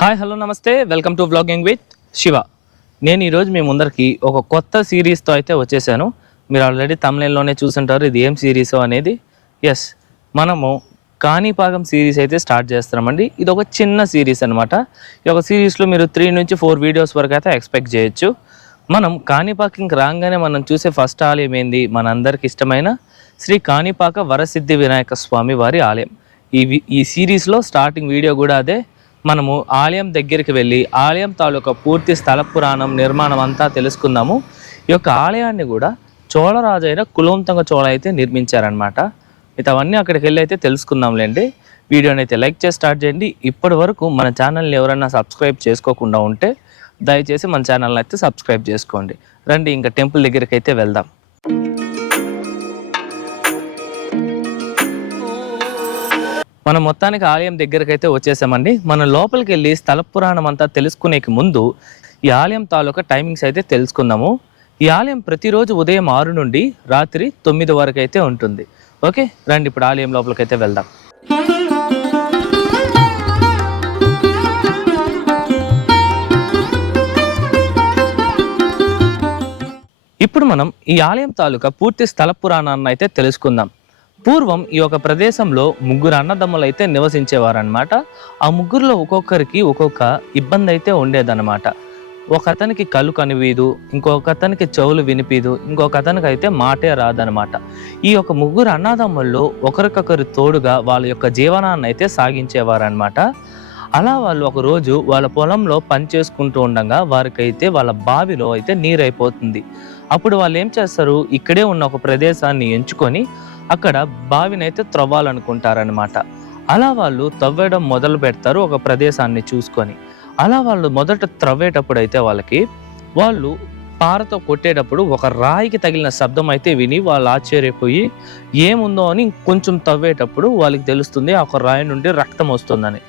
Hi hello నమస్తే. Welcome to vlogging with Shiva నేను ఈరోజు మీ ముందరికి ఒక కొత్త సిరీస్తో అయితే వచ్చేసాను. మీరు ఆల్రెడీ తమిళంలోనే చూసుంటారు ఇది ఏం సిరీస్ అనేది. ఎస్ మనము కాణిపాకం సిరీస్ అయితే స్టార్ట్ చేస్తున్నామండి. ఇది ఒక చిన్న సిరీస్ అనమాట ఈ ఒక సిరీస్లో మీరు త్రీ నుంచి ఫోర్ వీడియోస్ వరకు అయితే ఎక్స్పెక్ట్ చేయొచ్చు. మనం కాణిపాకంకి రాగానే మనం చూసే ఫస్ట్ ఆలయం ఏంది? మనందరికి ఇష్టమైన శ్రీ కాణిపాక వరసిద్ధి వినాయక స్వామి వారి ఆలయం. ఈ ఈ సిరీస్లో స్టార్టింగ్ వీడియో కూడా అదే. మనము ఆలయం దగ్గరికి వెళ్ళి ఆలయం తాలూకా పూర్తి స్థల పురాణం నిర్మాణం అంతా తెలుసుకుందాము. ఈ యొక్క ఆలయాన్ని కూడా చోళరాజు అయిన కులోంతంగ చోళ అయితే నిర్మించారనమాట మిగతావన్నీ అక్కడికి వెళ్ళి అయితే తెలుసుకుందాంలేండి. వీడియోని అయితే లైక్ చేసి స్టార్ట్ చేయండి. ఇప్పటి వరకు మన ఛానల్ని ఎవరైనా సబ్స్క్రైబ్ చేసుకోకుండా ఉంటే దయచేసి మన ఛానల్ని అయితే సబ్స్క్రైబ్ చేసుకోండి. రండి ఇంకా టెంపుల్ దగ్గరికి అయితే వెళ్దాం. మనం మొత్తానికి ఆలయం దగ్గరకు అయితే వచ్చేసామండి. మనం లోపలికి వెళ్ళి స్థల పురాణం అంతా తెలుసుకునేకి ముందు ఈ ఆలయం తాలూకా టైమింగ్స్ అయితే తెలుసుకుందాము. ఈ ఆలయం ప్రతిరోజు ఉదయం ఆరు నుండి రాత్రి తొమ్మిది వరకు అయితే ఉంటుంది. ఓకే? రండి ఇప్పుడు ఆలయం లోపలికి అయితే వెళ్దాం. ఇప్పుడు మనం ఈ ఆలయం తాలూకా పూర్తి స్థల పురాణాన్ని అయితే తెలుసుకుందాం. పూర్వం ఈ యొక్క ప్రదేశంలో ముగ్గురు అన్నదమ్ములు అయితే నివసించేవారనమాట ఆ ముగ్గురులో ఒక్కొక్కరికి ఒక్కొక్క ఇబ్బంది అయితే ఉండేదన్నమాట. ఒక అతనికి కళ్ళు కనివీదు ఇంకొక అతనికి చెవులు వినిపీదు ఇంకొక అతనికి అయితే మాటే రాదనమాట ఈ యొక్క ముగ్గురు అన్నదమ్ముల్లో ఒకరికొకరు తోడుగా వాళ్ళ యొక్క జీవనాన్ని అయితే సాగించేవారనమాట అలా వాళ్ళు ఒక రోజు వాళ్ళ పొలంలో పని చేసుకుంటూ ఉండగా వారికైతే వాళ్ళ బావిలో అయితే నీరైపోతుంది. అప్పుడు వాళ్ళు ఏం చేస్తారు? ఇక్కడే ఉన్న ఒక ప్రదేశాన్ని ఎంచుకొని అక్కడ బావినైతే త్రవ్వాలనుకుంటారనమాట అలా వాళ్ళు తవ్వడం మొదలు పెడతారు ఒక ప్రదేశాన్ని చూసుకొని. అలా వాళ్ళు మొదట త్రవ్వేటప్పుడు అయితే వాళ్ళకి వాళ్ళు పారతో కొట్టేటప్పుడు ఒక రాయికి తగిలిన శబ్దం అయితే విని వాళ్ళు ఆశ్చర్యపోయి ఏముందో అని కొంచెం తవ్వేటప్పుడు వాళ్ళకి తెలుస్తుంది ఆ ఒక రాయి నుండి రక్తం వస్తుందని.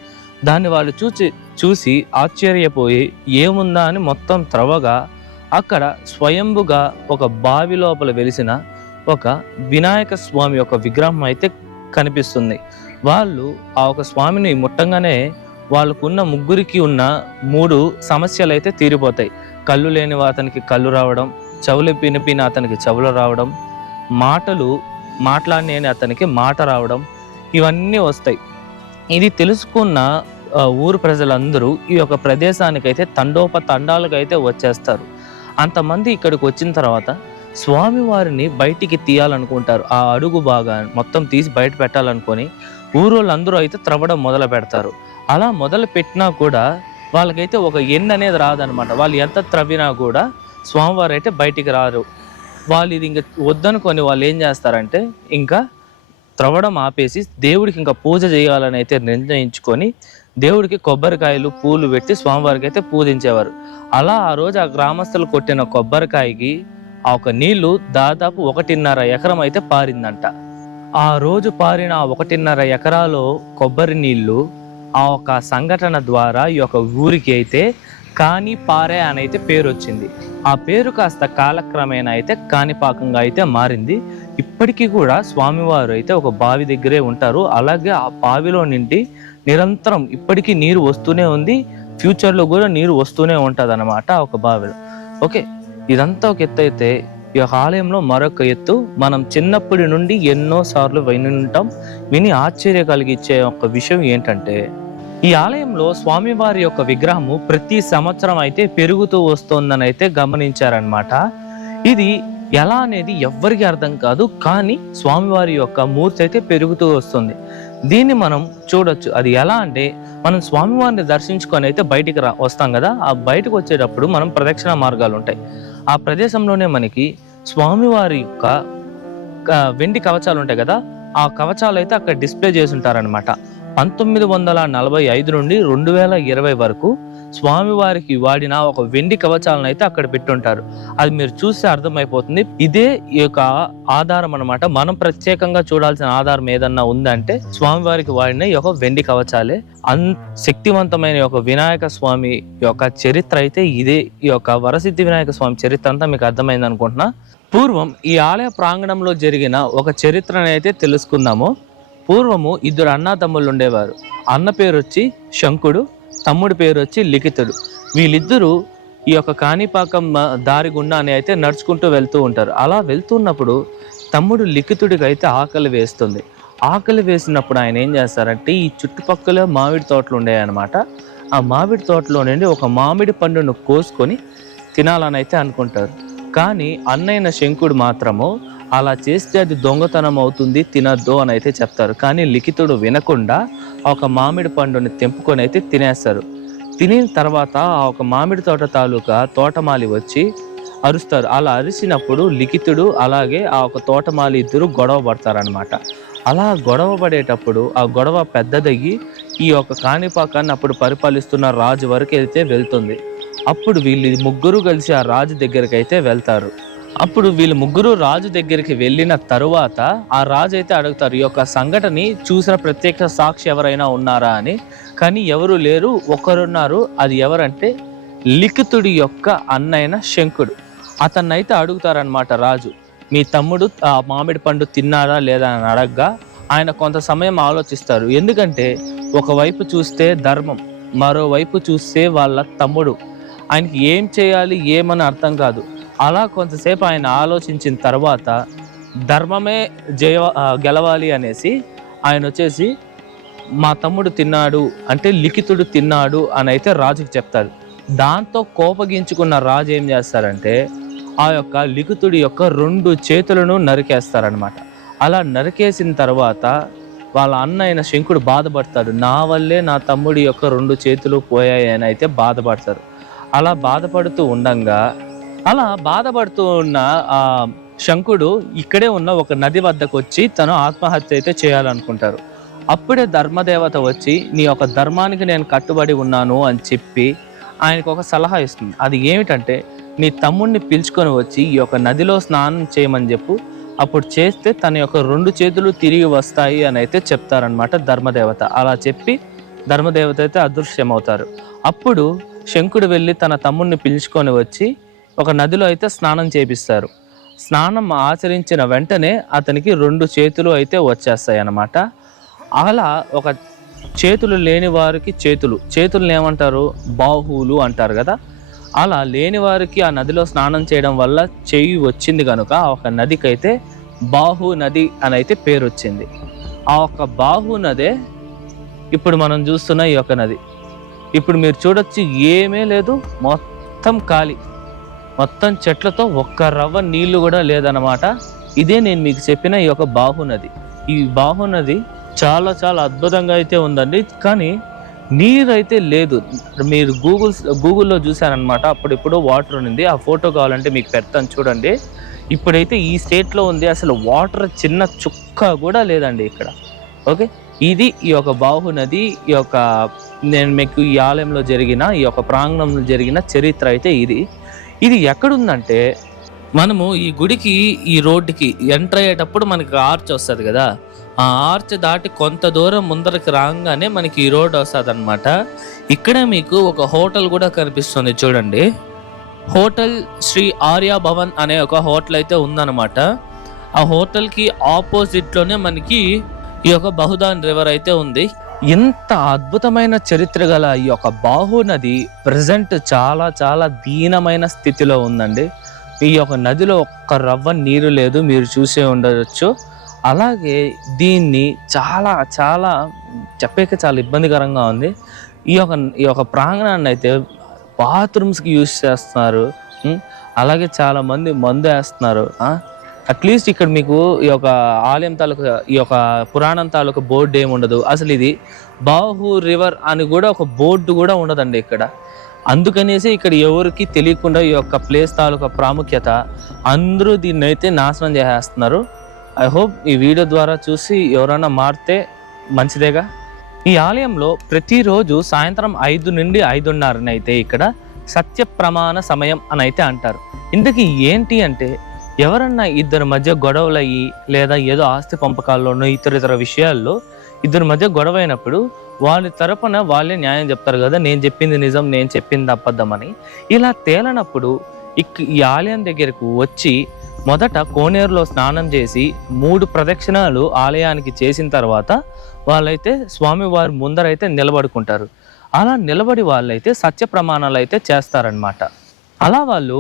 దాన్ని వాళ్ళు చూసి చూసి ఆశ్చర్యపోయి ఏముందా అని మొత్తం త్రవగా అక్కడ స్వయంభుగా ఒక బావి లోపల వెలిసిన ఒక వినాయక స్వామి యొక్క విగ్రహం అయితే కనిపిస్తుంది. వాళ్ళు ఆ ఒక స్వామిని ముట్టంగానే వాళ్ళకున్న ముగ్గురికి ఉన్న మూడు సమస్యలు అయితే తీరిపోతాయి. కళ్ళు లేని అతనికి కళ్ళు రావడం చెవులు పినిపిన అతనికి చెవులు రావడం మాటలు మాట్లాడని అతనికి మాట రావడం ఇవన్నీ వస్తాయి. ఇది తెలుసుకున్న ఊరు ప్రజలందరూ ఈ యొక్క ప్రదేశానికైతే తండోప తండాలుగా అయితే వచ్చేస్తారు. అంతమంది ఇక్కడికి వచ్చిన తర్వాత స్వామివారిని బయటికి తీయాలనుకుంటారు. ఆ అడుగు బాగా మొత్తం తీసి బయట పెట్టాలనుకొని ఊరోళ్ళందరూ అయితే త్రవ్వడం మొదలు పెడతారు. అలా మొదలు పెట్టినా కూడా వాళ్ళకైతే ఒక ఎన్ అనేది రాదనమాట వాళ్ళు ఎంత త్రవ్వినా కూడా స్వామివారు అయితే బయటికి రారు. వాళ్ళు ఇది ఇంకా వద్దనుకొని వాళ్ళు ఏం చేస్తారంటే ఇంకా త్రవ్వడం ఆపేసి దేవుడికి ఇంకా పూజ చేయాలని అయితే నిర్ణయించుకొని దేవుడికి కొబ్బరికాయలు పూలు పెట్టి స్వామివారికి అయితే పూజించేవారు. అలా ఆ రోజు ఆ గ్రామస్తులు కొట్టిన కొబ్బరికాయకి ఆ ఒక నీళ్ళు దాదాపు ఒకటిన్నర ఎకరం అయితే పారిందంట. ఆ రోజు పారిన ఆ ఒకటిన్నర ఎకరాలో కొబ్బరి నీళ్ళు ఆ ఒక సంఘటన ద్వారా ఈ యొక్క ఊరికి అయితే కాని పారే అని అయితే పేరు వచ్చింది ఆ పేరు కాస్త కాలక్రమేణా అయితే కాణిపాకంగా అయితే మారింది. ఇప్పటికీ కూడా స్వామివారు అయితే ఒక బావి దగ్గరే ఉంటారు. అలాగే ఆ బావిలో నుండి నిరంతరం ఇప్పటికీ నీరు వస్తూనే ఉంది. ఫ్యూచర్లో కూడా నీరు వస్తూనే ఉంటుంది అన్నమాట ఒక బావిలో. ఓకే. ఇదంతా ఒక ఎత్తు అయితే ఈ యొక్క ఆలయంలో మరొక ఎత్తు. మనం చిన్నప్పటి నుండి ఎన్నో సార్లు విని ఉంటాం. విని ఆశ్చర్య కలిగించే ఒక విషయం ఏంటంటే ఈ ఆలయంలో స్వామివారి యొక్క విగ్రహము ప్రతి సంవత్సరం అయితే పెరుగుతూ వస్తోందని అయితే గమనించారనమాట ఇది ఎలా అనేది ఎవ్వరికి అర్థం కాదు కానీ స్వామివారి యొక్క మూర్తి అయితే పెరుగుతూ వస్తుంది. దీన్ని మనం చూడొచ్చు. అది ఎలా అంటే మనం స్వామివారిని దర్శించుకొని అయితే బయటికి రా వస్తాం కదా. ఆ బయటకు వచ్చేటప్పుడు మనం ప్రదక్షిణ మార్గాలు ఉంటాయి. ఆ ప్రదేశంలోనే మనకి స్వామివారి యొక్క వెండి కవచాలు ఉంటాయి కదా ఆ కవచాలు అయితే అక్కడ డిస్ప్లే చేసి ఉంటారనమాట పంతొమ్మిది వందల నలభై ఐదు నుండి రెండు వేల ఇరవై వరకు స్వామివారికి వాడిన ఒక వెండి కవచాలను అయితే అక్కడ పెట్టుంటారు. అది మీరు చూస్తే అర్థమైపోతుంది. ఇదే ఈ యొక్క ఆధారం అనమాట మనం ప్రత్యేకంగా చూడాల్సిన ఆధారం ఏదన్నా ఉందంటే స్వామివారికి వాడిన ఈ యొక్క వెండి కవచాలే. అన్ శక్తివంతమైన యొక్క వినాయక స్వామి యొక్క చరిత్ర అయితే ఇదే. ఈ యొక్క వరసిద్ధి వినాయక స్వామి చరిత్ర అంతా మీకు అర్థమైంది అనుకుంటున్నా. పూర్వం ఈ ఆలయ ప్రాంగణంలో జరిగిన ఒక చరిత్రను అయితే తెలుసుకుందాము. పూర్వము ఇద్దరు అన్నా తమ్ముళ్ళు ఉండేవారు. అన్న పేరు వచ్చి శంకుడు తమ్ముడి పేరు వచ్చి లిఖితుడు. వీళ్ళిద్దరూ ఈ యొక్క కాణిపాకం దారి దారి గుండానే అయితే నడుచుకుంటూ వెళ్తూ ఉంటారు. అలా వెళ్తున్నప్పుడు తమ్ముడు లిఖితుడికి అయితే ఆకలి వేస్తుంది. ఆకలి వేసినప్పుడు ఆయన ఏం చేస్తారంటే ఈ చుట్టుపక్కల మామిడి తోటలు ఉండేవన్నమాట ఆ మామిడి తోటలో నుండి ఒక మామిడి పండును కోసుకొని తినాలని అయితే అనుకుంటారు. కానీ అన్నైన శంకుడు మాత్రము అలా చేస్తే అది దొంగతనం అవుతుంది తినద్దు అని అయితే చెప్తారు. కానీ లిఖితుడు వినకుండా ఒక మామిడి పండుని తెంపుకొని అయితే తినేస్తారు. తినిన తర్వాత ఆ ఒక మామిడి తోట తాలూకా తోటమాలి వచ్చి అరుస్తారు. అలా అరిసినప్పుడు లిఖితుడు అలాగే ఆ ఒక తోటమాలి ఇద్దరు గొడవ పడతారనమాట అలా గొడవ పడేటప్పుడు ఆ గొడవ పెద్దదయ్యి ఈ యొక్క కాణిపాకాన్ని అప్పుడు పరిపాలిస్తున్న రాజు వరకు అయితే వెళ్తుంది. అప్పుడు వీళ్ళు ముగ్గురు కలిసి ఆ రాజు దగ్గరికి అయితే వెళ్తారు. అప్పుడు వీళ్ళు ముగ్గురు రాజు దగ్గరికి వెళ్ళిన తరువాత ఆ రాజు అయితే అడుగుతారు ఈ యొక్క సంఘటని చూసిన ప్రత్యక్ష సాక్షి ఎవరైనా ఉన్నారా అని? కానీ ఎవరు లేరు ఒకరున్నారు. అది ఎవరంటే లిఖితుడి యొక్క అన్నైన శంకుడు. అతన్నైతే అడుగుతారనమాట రాజు మీ తమ్ముడు ఆ మామిడి పండు తిన్నారా లేదా అని అడగ్గా ఆయన కొంత సమయం ఆలోచిస్తారు. ఎందుకంటే ఒకవైపు చూస్తే ధర్మం మరోవైపు చూస్తే వాళ్ళ తమ్ముడు. ఆయనకి ఏం చేయాలి ఏమని అర్థం కాదు. అలా కొంతసేపు ఆయన ఆలోచించిన తర్వాత ధర్మమే జయ గెలవాలి అనేసి ఆయన వచ్చేసి మా తమ్ముడు తిన్నాడు అంటే లిఖితుడు తిన్నాడు అని అయితే రాజుకి చెప్తారు దాంతో కోపగించుకున్న రాజు ఏం చేస్తారంటే ఆ యొక్క లిఖితుడి యొక్క రెండు చేతులను నరికేస్తారనమాట అలా నరికేసిన తర్వాత వాళ్ళ అన్న అయిన శంకుడు బాధపడతాడు. నా వల్లే నా తమ్ముడి యొక్క రెండు చేతులు పోయాయి అని అయితే బాధపడతారు. అలా బాధపడుతూ ఉండంగా అలా బాధపడుతూ ఉన్న ఆ శంకుడు ఇక్కడే ఉన్న ఒక నది వద్దకు వచ్చి తను ఆత్మహత్య అయితే చేయాలనుకుంటారు. అప్పుడే ధర్మదేవత వచ్చి నీ యొక్క ధర్మానికి నేను కట్టుబడి ఉన్నాను అని చెప్పి ఆయనకు ఒక సలహా ఇస్తుంది. అది ఏమిటంటే నీ తమ్ముడిని పిలుచుకొని వచ్చి ఈ యొక్క నదిలో స్నానం చేయమని చెప్పు. అప్పుడు చేస్తే తన యొక్క రెండు చేతులు తిరిగి వస్తాయి అని అయితే చెప్తారనమాట ధర్మదేవత. అలా చెప్పి ధర్మదేవత అయితే అదృశ్యమవుతారు. అప్పుడు శంకుడు వెళ్ళి తన తమ్ముడిని పిలుచుకొని వచ్చి ఒక నదిలో అయితే స్నానం చేపిస్తారు. స్నానం ఆచరించిన వెంటనే అతనికి రెండు చేతులు అయితే వచ్చేస్తాయి అన్నమాట అలా ఒక చేతులు లేని వారికి చేతులు. చేతులను ఏమంటారు? బాహువులు అంటారు కదా. అలా లేని వారికి ఆ నదిలో స్నానం చేయడం వల్ల చెయ్యి వచ్చింది కనుక ఆ ఒక నదికైతే బాహు నది అని అయితే పేరు వచ్చింది. ఆ ఒక బాహు నదే ఇప్పుడు మనం చూస్తున్న ఈ యొక్క నది. ఇప్పుడు మీరు చూడొచ్చు ఏమీ లేదు. మొత్తం ఖాళీ. మొత్తం చెట్లతో ఒక్క రవ్వ నీళ్ళు కూడా లేదన్నమాట. ఇదే నేను మీకు చెప్పిన ఈ యొక్క బాహునది ఈ బాహునది చాలా చాలా అద్భుతంగా అయితే ఉందండి. కానీ నీరు అయితే లేదు. మీరు గూగుల్ గూగుల్లో చూశారనమాట అప్పుడిప్పుడు వాటర్ ఉంది ఆ ఫోటో కావాలంటే మీకు పెడతాను చూడండి. ఇప్పుడైతే ఈ స్టేట్లో ఉంది. అసలు వాటర్ చిన్న చుక్క కూడా లేదండి ఇక్కడ. ఓకే? ఇది ఈ యొక్క బాహు నది. ఈ యొక్క నేను మీకు ఈ ఆలయంలో జరిగిన ఈ యొక్క ప్రాంగణంలో జరిగిన చరిత్ర అయితే ఇది. ఇది ఎక్కడుందంటే మనము ఈ గుడికి ఈ రోడ్డుకి ఎంటర్ అయ్యేటప్పుడు మనకి ఆర్చ్ వస్తుంది కదా. ఆ ఆర్చ్ దాటి కొంత దూరం ముందరికి రాగానే మనకి ఈ రోడ్ వస్తుంది అనమాట ఇక్కడే మీకు ఒక హోటల్ కూడా కనిపిస్తుంది చూడండి. హోటల్ శ్రీ ఆర్య భవన్ అనే ఒక హోటల్ అయితే ఉందన్నమాట. ఆ హోటల్కి ఆపోజిట్లోనే మనకి ఈ యొక్క బహుదాన్ రివర్ అయితే ఉంది. ఇంత అద్భుతమైన చరిత్ర గల ఈ యొక్క బాహు నది ప్రజెంట్ చాలా చాలా దీనమైన స్థితిలో ఉందండి. ఈ యొక్క నదిలో ఒక్క రవ్వ నీరు లేదు మీరు చూసే ఉండవచ్చు అలాగే దీన్ని చాలా చాలా చెప్పేక చాలా ఇబ్బందికరంగా ఉంది. ఈ యొక్క ఈ యొక్క ప్రాంగణాన్ని అయితే బాత్రూమ్స్కి యూజ్ చేస్తున్నారు. అలాగే చాలామంది మందు వేస్తున్నారు. అట్లీస్ట్ ఇక్కడ మీకు ఈ యొక్క ఆలయం తాలూకా ఈ యొక్క పురాణం తాలూకా బోర్డు ఏమి ఉండదు. అసలు ఇది బాహు రివర్ అని కూడా ఒక బోర్డు కూడా ఉండదండి ఇక్కడ. అందుకనేసి ఇక్కడ ఎవరికి తెలియకుండా ఈ యొక్క ప్లేస్ తాలూకా ప్రాముఖ్యత అందరూ దీన్ని అయితే నాశనం చేసేస్తున్నారు. ఐ హోప్ ఈ వీడియో ద్వారా చూసి ఎవరైనా మారితే మంచిదేగా? ఈ ఆలయంలో ప్రతిరోజు సాయంత్రం ఐదు నుండి ఐదున్నరని అయితే ఇక్కడ సత్య ప్రమాణ సమయం అని అయితే అంటారు. ఇంతకీ ఏంటి అంటే ఎవరన్నా ఇద్దరి మధ్య గొడవలు అయ్యి లేదా ఏదో ఆస్తి పంపకాల్లోనూ ఇతర ఇతర విషయాల్లో ఇద్దరి మధ్య గొడవ అయినప్పుడు వాళ్ళ తరపున వాళ్ళే న్యాయం చెప్తారు కదా నేను చెప్పింది నిజం నేను చెప్పింది అబద్ధమని. ఇలా తేలనప్పుడు ఇక్ ఈ ఆలయం దగ్గరకు వచ్చి మొదట కోనేరులో స్నానం చేసి మూడు ప్రదక్షిణాలు ఆలయానికి చేసిన తర్వాత వాళ్ళైతే స్వామివారి ముందరైతే నిలబడుకుంటారు. అలా నిలబడి వాళ్ళైతే సత్య ప్రమాణాలు అయితే చేస్తారనమాట అలా వాళ్ళు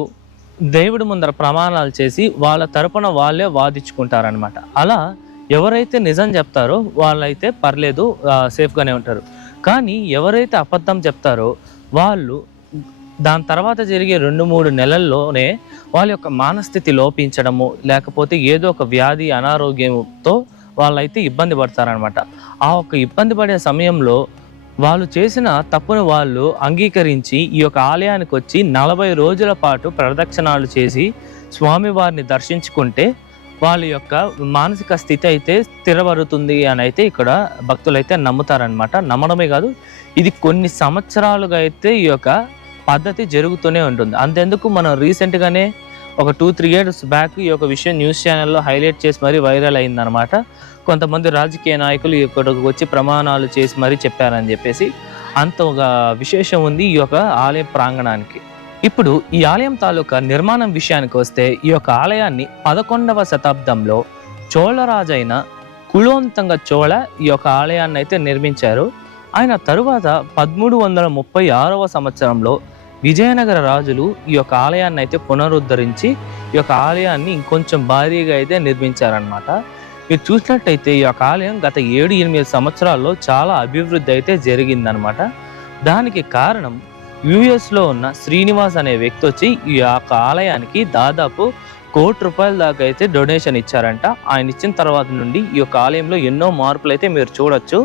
దేవుడి ముందర ప్రమాణాలు చేసి వాళ్ళ తరపున వాళ్ళే వాదించుకుంటారనమాట అలా ఎవరైతే నిజం చెప్తారో వాళ్ళైతే పర్లేదు సేఫ్గానే ఉంటారు. కానీ ఎవరైతే అబద్ధం చెప్తారో వాళ్ళు దాని తర్వాత జరిగే రెండు మూడు నెలల్లోనే వాళ్ళ యొక్క మానస్థితి లోపించడము లేకపోతే ఏదో ఒక వ్యాధి అనారోగ్యంతో వాళ్ళైతే ఇబ్బంది పడతారనమాట ఆ ఒక ఇబ్బంది పడే సమయంలో వాళ్ళు చేసిన తప్పును వాళ్ళు అంగీకరించి ఈ యొక్క ఆలయానికి వచ్చి నలభై రోజుల పాటు ప్రదక్షిణాలు చేసి స్వామివారిని దర్శించుకుంటే వాళ్ళ యొక్క మానసిక స్థితి అయితే స్థిరపడుతుంది అని అయితే ఇక్కడ భక్తులైతే నమ్ముతారనమాట నమ్మడమే కాదు ఇది కొన్ని సంవత్సరాలుగా అయితే ఈ యొక్క పద్ధతి జరుగుతూనే ఉంటుంది. అంతెందుకు మనం రీసెంట్గానే ఒక టూ త్రీ ఇయర్స్ బ్యాక్ ఈ యొక్క విషయం న్యూస్ ఛానల్లో హైలైట్ చేసి మరీ వైరల్ అయిందనమాట కొంతమంది రాజకీయ నాయకులు ఇక్కడికి వచ్చి ప్రమాణాలు చేసి మరీ చెప్పారని చెప్పేసి అంత ఒక విశేషం ఉంది ఈ యొక్క ఆలయ ప్రాంగణానికి. ఇప్పుడు ఈ ఆలయం తాలూకా నిర్మాణం విషయానికి వస్తే ఈ యొక్క ఆలయాన్ని పదకొండవ శతాబ్దంలో చోళరాజైన కులోంతంగ చోళ ఈ యొక్క ఆలయాన్ని అయితే నిర్మించారు. ఆయన తరువాత పదమూడు వందల ముప్పై ఆరవ సంవత్సరంలో విజయనగర రాజులు ఈ యొక్క ఆలయాన్ని అయితే పునరుద్ధరించి ఈ యొక్క ఆలయాన్ని ఇంకొంచెం భారీగా అయితే నిర్మించారనమాట మీరు చూసినట్టయితే ఈ యొక్క ఆలయం గత ఏడు ఎనిమిది సంవత్సరాల్లో చాలా అభివృద్ధి అయితే జరిగిందనమాట దానికి కారణం యుఎస్లో ఉన్న శ్రీనివాస్ అనే వ్యక్తి వచ్చి ఈ యొక్క ఆలయానికి దాదాపు కోటి రూపాయల దాకా అయితే డొనేషన్ ఇచ్చారంట. ఆయన ఇచ్చిన తర్వాత నుండి ఈ యొక్క ఆలయంలో ఎన్నో మార్పులు అయితే మీరు చూడొచ్చు.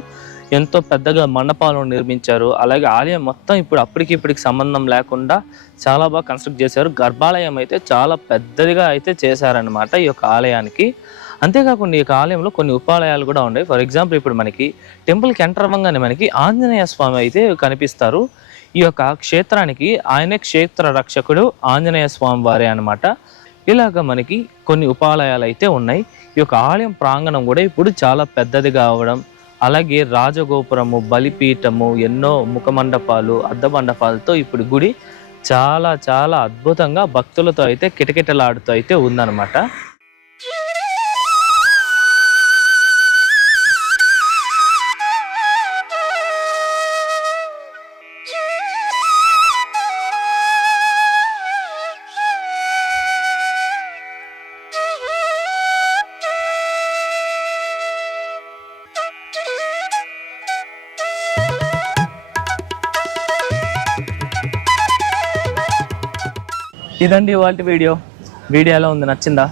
ఎంతో పెద్దగా మండపాలను నిర్మించారు. అలాగే ఆలయం మొత్తం ఇప్పుడు అప్పటికి ఇప్పటికి సంబంధం లేకుండా చాలా బాగా కన్స్ట్రక్ట్ చేశారు. గర్భాలయం అయితే చాలా పెద్దదిగా అయితే చేశారనమాట ఈ యొక్క ఆలయానికి. అంతేకాకుండా ఈ యొక్క ఆలయంలో కొన్ని ఉపాలయాలు కూడా ఉన్నాయి. ఫర్ ఎగ్జాంపుల్ ఇప్పుడు మనకి టెంపుల్కి ఎంటర్ అవ్వగానే మనకి ఆంజనేయ స్వామి అయితే కనిపిస్తారు. ఈ యొక్క క్షేత్రానికి ఆయనే క్షేత్ర రక్షకుడు ఆంజనేయ స్వామి వారే అనమాట ఇలాగ మనకి కొన్ని ఉపాలయాలు అయితే ఉన్నాయి. ఈ యొక్క ఆలయం ప్రాంగణం కూడా ఇప్పుడు చాలా పెద్దది కావడం అలాగే రాజగోపురము బలిపీఠము ఎన్నో ముఖమండపాలు అద్ద మండపాలతో ఇప్పుడు గుడి చాలా చాలా అద్భుతంగా భక్తులతో అయితే కిటకిటలాడుతూ అయితే ఉందన్నమాట. ఇదండి ఇవాళ వీడియో. వీడియో ఎలా ఉంది? నచ్చిందా?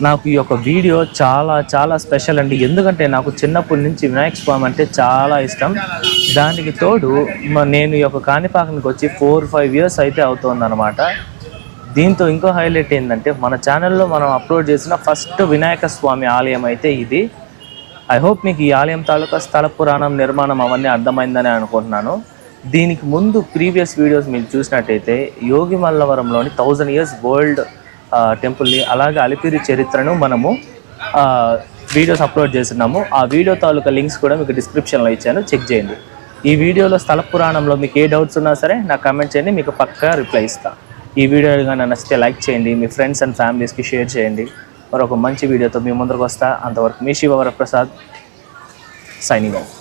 నాకు ఈ యొక్క వీడియో చాలా చాలా స్పెషల్ అండి. ఎందుకంటే నాకు చిన్నప్పటి నుంచి వినాయక స్వామి అంటే చాలా ఇష్టం. దానికి తోడు మ- నేను ఈ యొక్క కాణిపాకంకి వచ్చి ఫోర్ ఫైవ్ ఇయర్స్ అయితే అవుతుందన్నమాట. దీంతో ఇంకో హైలైట్ ఏంటంటే మన ఛానల్లో మనం అప్లోడ్ చేసిన ఫస్ట్ వినాయక స్వామి ఆలయం అయితే ఇది. ఐ హోప్ మీకు ఈ ఆలయం తాలూకా స్థల పురాణం నిర్మాణం అవన్నీ అర్థమైందని అనుకుంటున్నాను. దీనికి ముందు ప్రీవియస్ వీడియోస్ మీరు చూసినట్టయితే యోగి మల్లవరంలోని థౌజండ్ ఇయర్స్ వరల్డ్ టెంపుల్ని అలాగే అలిపిరి చరిత్రను మనము వీడియోస్ అప్లోడ్ చేస్తున్నాము. ఆ వీడియో తాలూకా లింక్స్ కూడా మీకు డిస్క్రిప్షన్లో ఇచ్చాను. చెక్ చేయండి. ఈ వీడియోలో స్థల పురాణంలో మీకు ఏ డౌట్స్ ఉన్నా సరే నాకు కమెంట్ చేయండి మీకు పక్కా రిప్లై ఇస్తాను ఈ వీడియో కానీ నచ్చితే లైక్ చేయండి మీ ఫ్రెండ్స్ అండ్ ఫ్యామిలీస్కి షేర్ చేయండి. మరొక మంచి వీడియోతో మీ ముందరకు వస్తా. అంతవరకు మీ శివవర ప్రసాద్ సైనింగ్ అవుట్